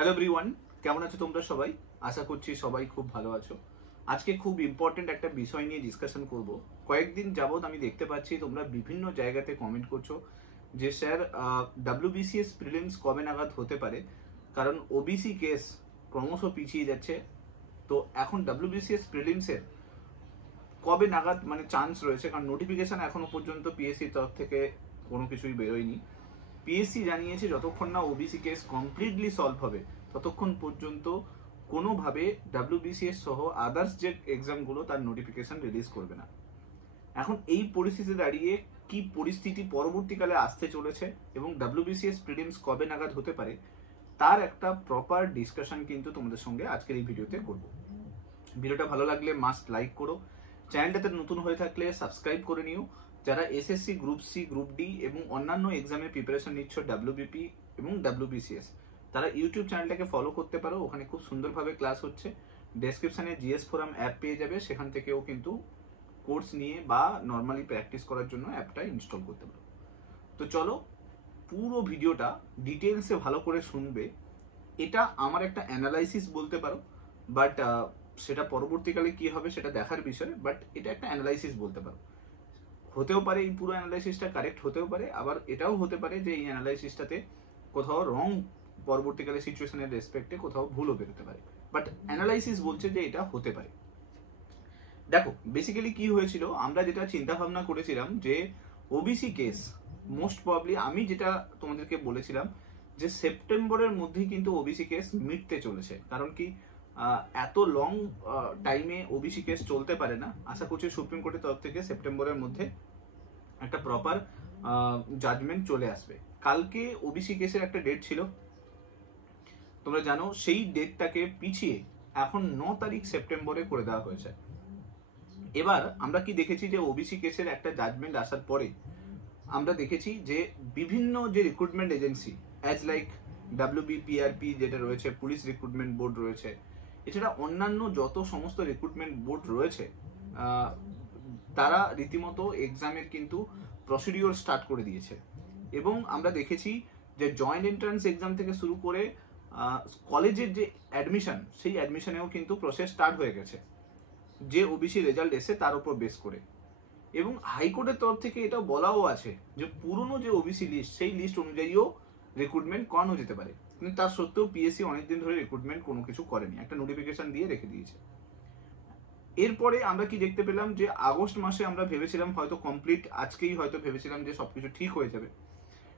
Hello everyone, কেমন আছো তোমরা সবাই? আশা করছি সবাই খুব ভালো আছো। আজকে খুব ইম্পর্টেন্ট একটা বিষয় নিয়ে ডিসকাশন করব। কয়েকদিন যাবত আমি দেখতে পাচ্ছি তোমরা বিভিন্ন জায়গাতে কমেন্ট করছো যে স্যার WBCS প্রিলিমস কবে নাগাদ হতে পারে, কারণ ওবিসি কেস ক্রমশ পিছিয়ে যাচ্ছে। তো এখন WBCS প্রিলিমসের কবে নাগাদ মানে চান্স রয়েছে, কারণ নোটিফিকেশন এখনো পর্যন্ত পিএসসির তরফ থেকে কোনো কিছুই বেরোয়নি। পিএসসি জানিয়েছে যতক্ষণ না ওবিসি কেস কমপ্লিটলি সলভ হবে ততক্ষণ পর্যন্ত কোনোভাবে WBCS সহ আদার্স যে এক্সামগুলো তার নোটিফিকেশন রিলিজ করবে না। এখন এই পরিস্থিতি দাঁড়িয়ে কি পরিস্থিতি পরবর্তীকালে আসতে চলেছে এবং WBCS প্রিলিমস কবে নাগাদ হতে পারে তার একটা প্রপার ডিসকাশন কিন্তু তোমাদের সঙ্গে আজকের এই ভিডিওতে করব। ভিডিওটা ভালো লাগলে মাস্ট লাইক করো, চ্যানেলটাতে নতুন হয়ে থাকলে সাবস্ক্রাইব করে নিও। যারা SSC, group C, group D এবং অন্যান্য এক্সামের প্রিপারেশন নিচ্ছ WBP এবং WBCS, তারা ইউটিউব চ্যানেলটাকে ফলো করতে পারো। ওখানে খুব সুন্দরভাবে ক্লাস হচ্ছে। ডেসক্রিপশনে জিএস ফোরাম অ্যাপ পেয়ে যাবে, সেখান থেকেও কিন্তু কোর্স নিয়ে বা নর্মালি প্র্যাকটিস করার জন্য অ্যাপটা ইনস্টল করতে পারো। তো চলো পুরো ভিডিওটা ডিটেলসে ভালো করে শুনবে। এটা আমার একটা অ্যানালাইসিস বলতে পারো, বাট সেটা পরবর্তীকালে কি হবে সেটা দেখার বিষয়। বাট এটা একটা অ্যানালাইসিস বলতে পারো। হতেও পারে এই পুরো অ্যানালাইসিসটা কারেক্ট হতেও পারে, আবার এটাও হতে পারে যে এই অ্যানালাইসিসটাতে কোথাও রং পরবর্তীকালে সিচুয়েশনের রেসপেক্টে কোথাও ভুলও বেরোতে পারে। বাট অ্যানালাইসিস বলছে যে এটা হতে পারে। দেখো বেসিক্যালি কি হয়েছিল, আমরা যেটা চিন্তা ভাবনা করেছিলাম যে ওবিসি কেস মোস্ট প্রবাবলি, আমি যেটা তোমাদেরকে বলেছিলাম যে সেপ্টেম্বরের মধ্যেই কিন্তু ওবিসি কেস মিটতে চলেছে। কারণ কি এত লং টাইমে ওবিসি কেস চলতে পারে না। আশা করছি সুপ্রিম কোর্টের তরফ থেকে সেপ্টেম্বরের মধ্যে একটা প্রপার জাজমেন্ট চলে আসবে। কালকে ওবিসি কেসের একটা ডেট ছিল, তোমরা জানো, সেই ডেটটাকে পিছিয়ে এখন 9 তারিখ সেপ্টেম্বরে করে দেওয়া হয়েছে। এবার আমরা কি দেখেছি যে ওবিসি কেসের একটা জাজমেন্ট আসার পরে আমরা দেখেছি যে বিভিন্ন যে recruitment agency as like WBPRP যেটা রয়েছে, পুলিশ রিক্রুটমেন্ট বোর্ড রয়েছে, এছাড়া অন্যান্য যত সমস্ত রিক্রুটমেন্ট বোর্ড রয়েছে তারা রীতিমতো এক্সামের কিন্তু প্রসিডিওর স্টার্ট করে দিয়েছে। এবং আমরা দেখেছি যে জয়েন্ট এন্ট্রান্স এক্সাম থেকে শুরু করে কলেজের যে অ্যাডমিশন, সেই অ্যাডমিশনেও কিন্তু প্রসেস স্টার্ট হয়ে গেছে যে ওবিসি রেজাল্ট এসে তার উপর বেস করে। এবং হাইকোর্টের তরফ থেকে এটা বলাও আছে যে পুরনো যে ওবিসি লিস্ট, সেই লিস্ট অনুযায়ীও রিক্রুটমেন্ট করানো যেতে পারে। কিন্তু তার সত্ত্বেও পিএসসি অনেকদিন ধরে রিক্রুটমেন্ট কোনো কিছু করেনি, একটা নোটিফিকেশন দিয়ে রেখে দিয়েছে। এরপরে আমরা কি দেখতে পেলাম যে আগস্ট মাসে আমরা ভেবেছিলাম হয়তো কমপ্লিট, আজকেই হয়তো ভেবেছিলাম যে সবকিছু ঠিক হয়ে যাবে,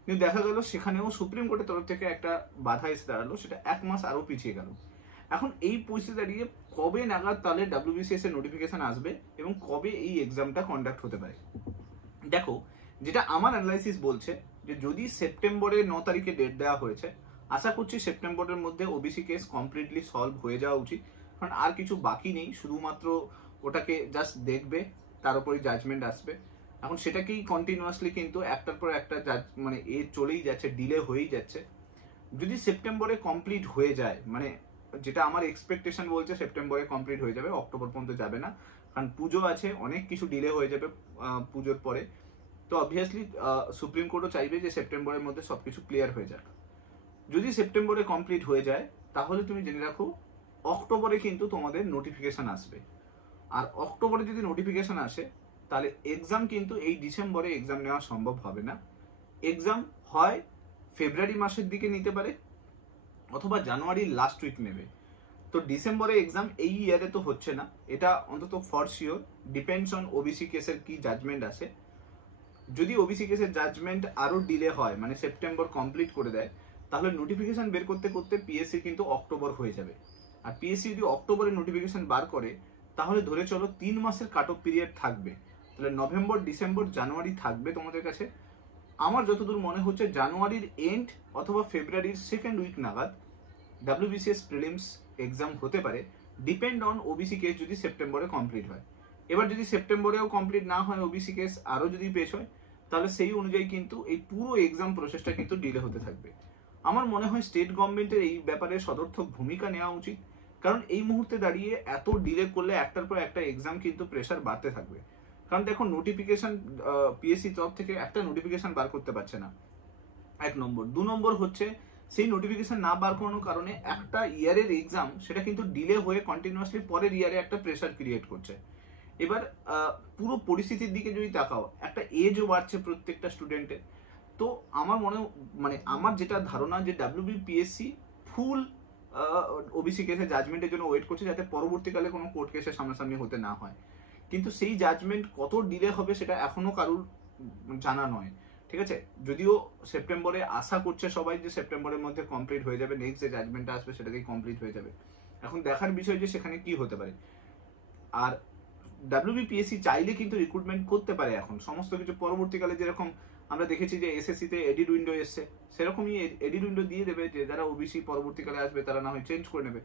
কিন্তু দেখা গেল সেখানেও সুপ্রিম কোর্টের তরফ থেকে একটা বাধা এসে দাঁড়ালো, সেটা 1 মাস আরো পিছিয়ে গেল। এখন এই পরিস্থিতি দাঁড়িয়ে কবে নাগাদ তাহলে WBCS এর নোটিফিকেশন আসবে এবং কবে এই এক্সামটা কন্ডাক্ট হতে পারে? দেখো, যেটা আমার অ্যানালাইসিস বলছে যে যদি সেপ্টেম্বরের 9 তারিখে ডেট দেওয়া হয়েছে, আশা করছি সেপ্টেম্বরের মধ্যে ওবিসি কেস কমপ্লিটলি সলভ হয়ে যাওয়া উচিত। কারণ আর কিছু বাকি নেই, শুধুমাত্র ওটাকে জাস্ট দেখবে, তার উপরই জাজমেন্ট আসবে। এখন সেটাকেই কন্টিনিউয়াসলি কিন্তু একটার পর একটা মানে চলেই যাচ্ছে, ডিলে হয়েই যাচ্ছে। যদি সেপ্টেম্বরে কমপ্লিট হয়ে যায়, মানে যেটা আমার এক্সপেকটেশন বলছে সেপ্টেম্বরে কমপ্লিট হয়ে যাবে, অক্টোবর পর্যন্ত যাবে না, কারণ পুজো আছে, অনেক কিছু ডিলে হয়ে যাবে পুজোর পরে। তো অবভিয়াসলি সুপ্রিম কোর্টও চাইবে যে সেপ্টেম্বরের মধ্যে সবকিছু ক্লিয়ার হয়ে যাক। যদি সেপ্টেম্বরে কমপ্লিট হয়ে যায় তাহলে তুমি জেনে রাখো অক্টোবরে কিন্তু তোমাদের নোটিফিকেশন আসবে। আর অক্টোবরে যদি নোটিফিকেশন আসে তাহলে এক্সাম কিন্তু এই ডিসেম্বরে এক্সাম নেওয়া সম্ভব হবে না। এক্সাম হয় ফেব্রুয়ারি মাসের দিকে নিতে পারে অথবা জানুয়ারির লাস্ট উইক নেবে। তো ডিসেম্বরে এক্সাম এই ইয়ারে তো হচ্ছে না, এটা অন্তত for sure depends on OBC কেসের কি জাজমেন্ট আসে। যদি ওবিসি কেসের জাজমেন্ট আরো ডিলে হয়, মানে সেপ্টেম্বর কমপ্লিট করে দেয়, তাহলে নোটিফিকেশন বের করতে করতে পিএসসি কিন্তু অক্টোবর হয়ে যাবে। আর পিএসসি যদি অক্টোবরে নোটিফিকেশন বার করে তাহলে ধরে চলো 3 মাসের কাট অফ পিরিয়ড থাকবে। তাহলে নভেম্বর, ডিসেম্বর, জানুয়ারি থাকবে তোমাদের কাছে। আমার যতদূর মনে হচ্ছে জানুয়ারির এন্ড অথবা ফেব্রুয়ারির সেকেন্ড উইক নাগাদ WBCS প্রিলিমস এক্সাম হতে পারে, ডিপেন্ড অন ওবিসি কেস যদি সেপ্টেম্বরে কমপ্লিট হয়। এবার যদি সেপ্টেম্বরেও কমপ্লিট না হয়, ওবিসি কেস আরও যদি পেশ হয়, তাহলে সেই অনুযায়ী কিন্তু এই পুরো এক্সাম প্রসেসটা কিন্তু ডিলে হতে থাকবে। আমার মনে হয় স্টেট গভর্নমেন্টের এই ব্যাপারে সদর্থক ভূমিকা নেওয়া উচিত, কারণ এই মুহূর্তে দাঁড়িয়ে এত ডিলে করলে একটার পর একটা এক্সাম কিন্তু প্রেশার বাড়তে থাকবে। কারণ দেখো নোটিফিকেশন পিএসসি তরফ থেকে একটা নোটিফিকেশন বার করতে পারছে না, 1 নম্বর। 2 নম্বর হচ্ছে সেই নোটিফিকেশন না বার করানোর কারণে একটা ইয়ারের এক্সাম সেটা কিন্তু ডিলে হয়ে কন্টিনিউয়াসলি পরের ইয়ারে একটা প্রেশার ক্রিয়েট করছে। এবার পুরো পরিস্থিতির দিকে যদি তাকাও, একটা এজও বাড়ছে প্রত্যেকটা স্টুডেন্টের। তো আমার মানে আমার যেটা ধারণা যে WBPSC ফুল ওবিসি কেসে জাজমেন্টের জন্য ওয়েট করছে, যাতে পরবর্তীকালে কোনো কোর্ট কেসের সামনাসামনি হতে না হয়। কিন্তু সেই জাজমেন্ট কত ডিলে হবে সেটা এখনো কারুর জানা নয়, ঠিক আছে। যদিও সেপ্টেম্বরে আশা করছে সবাই যে সেপ্টেম্বরের মধ্যে কমপ্লিট হয়ে যাবে, নেক্সট যে জাজমেন্টটা আসবে সেটা দিয়ে কমপ্লিট হয়ে যাবে। এখন দেখার বিষয় যে সেখানে কি হতে পারে। আর WBPSC চাইলে কিন্তু রিক্রুটমেন্ট করতে পারে এখন সমস্ত কিছু। পরবর্তীকালে যেরকম আমরা দেখেছি যে SSC তে এডিট উইন্ডো এসছে, সেরকমই এডিট উইন্ডো দিয়ে দেবে, যে যারা ওবিসি পরবর্তীকালে আসবে তারা না হয় চেঞ্জ করে নেবে।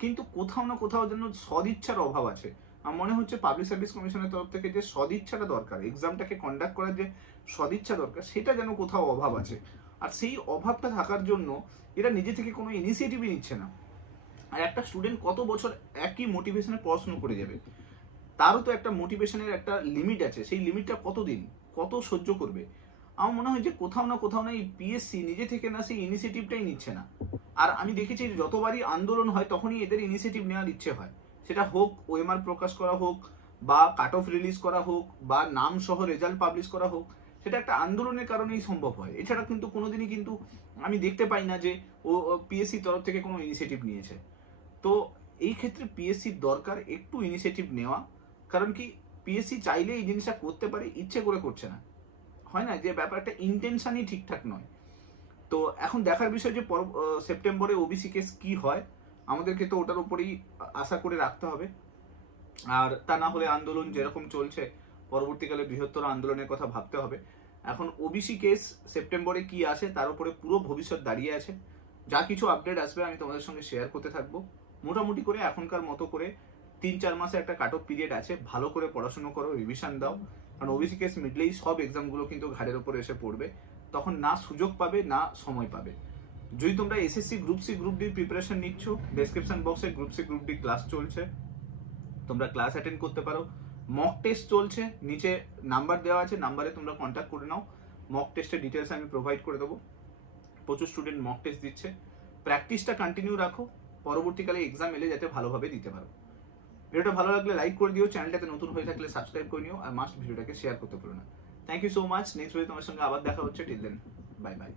কিন্তু কোথাও না কোথাও যেন সদিচ্ছার অভাব আছে। আমার মনে হচ্ছে পাবলিক সার্ভিস কমিশনের তরফ থেকে যে সদিচ্ছাটা দরকার, এক্সামটাকে কন্ডাক্ট করার যে সদিচ্ছা দরকার, সেটা যেন কোথাও অভাব আছে। আর সেই অভাবটা থাকার জন্য এরা নিজে থেকে কোনো ইনিশিয়েটিভই নিচ্ছে না। আর একটা স্টুডেন্ট কত বছর একই মোটিভেশনে পড়াশোনা করে যাবে? তারও তো একটা মোটিভেশনের একটা লিমিট আছে। সেই লিমিটটা কতদিন, কত সহ্য করবে? আমার মনে হয় যে কোথাও না এই পিএসসি নিজে থেকে না সেই ইনিশিয়েটিভটাই নিচ্ছে না। আর আমি দেখেছি যতবারই আন্দোলন হয় তখনই এদের ইনিশিয়েটিভ নেওয়ার ইচ্ছে হয়, সেটা হোক ওএমআর প্রকাশ করা হোক, বা কাট অফ রিলিজ করা হোক, বা নাম সহ রেজাল্ট পাবলিশ করা হোক। সেটা একটা আন্দোলনের কারণেই সম্ভব হয়। এছাড়া কিন্তু কোনোদিনই কিন্তু আমি দেখতে পাই না যে ও পিএসসি তরফ থেকে কোনো ইনিশিয়েটিভ নিয়েছে। তো এই ক্ষেত্রে পিএসসির দরকার একটু ইনিশিয়েটিভ নেওয়া। কারণ কি, পিএসসি চাইলে এই জিনিসটা করতে পারে, ইচ্ছে করে করছে না। হয় না যে ব্যাপারটা ইন্টেনশনই ঠিকঠাক নয়। তো এখন দেখার বিষয় যে সেপ্টেম্বরে ওবিসি কেস কি হয়, আমাদেরকে তো ওটার উপরেই আশা করে রাখতে হবে। আর তা না হলে আন্দোলন যেরকম চলছে, পরবর্তীকালে বৃহত্তর আন্দোলনের কথা ভাবতে হবে। এখন ওবিসি কেস সেপ্টেম্বরে কি আসে তার উপরে পুরো ভবিষ্যৎ দাঁড়িয়ে আছে। যা কিছু আপডেট আসবে আমি তোমাদের সঙ্গে শেয়ার করতে থাকবো। মোটামুটি করে এখনকার মতো করে 3-4 মাসে একটা কাট অফ পিরিয়ড আছে, ভালো করে পড়াশোনা করো, রিভিশন দাও। কারণ ওবিসি কেস মিটলেই সব এক্সামগুলো কিন্তু ঘাড়ের উপরে এসে পড়বে, তখন না সুযোগ পাবে না সময় পাবে। যদি তোমরা SSC group C group D preparation নিচ্ছ, ডেসক্রিপশন বক্সে group C group D class চলছে, তোমরা ক্লাস অ্যাটেন্ড করতে পারো। মক টেস্ট চলছে, নিচে নাম্বার দেওয়া আছে, নাম্বারে তোমরা কন্ট্যাক্ট করে নাও। মক টেস্টের ডিটেলস আমি প্রোভাইড করে দেবো। প্রচুর স্টুডেন্ট মক টেস্ট দিচ্ছে। প্র্যাকটিসটা কন্টিনিউ রাখো, পরবর্তীকালে এক্সাম এলে যাতে ভালোভাবে দিতে পারো। ভিডিওটা ভালো লাগলে লাইক করে দিও, চ্যানেলটাতে নতুন হয়ে থাকলে সাবস্ক্রাইব করে নিও, আর মাস্ট ভিডিওটাকে শেয়ার করতে ভুলো না। Thank you so much. Next video তোমার সঙ্গে আবার দেখা হচ্ছে। Till then, bye by.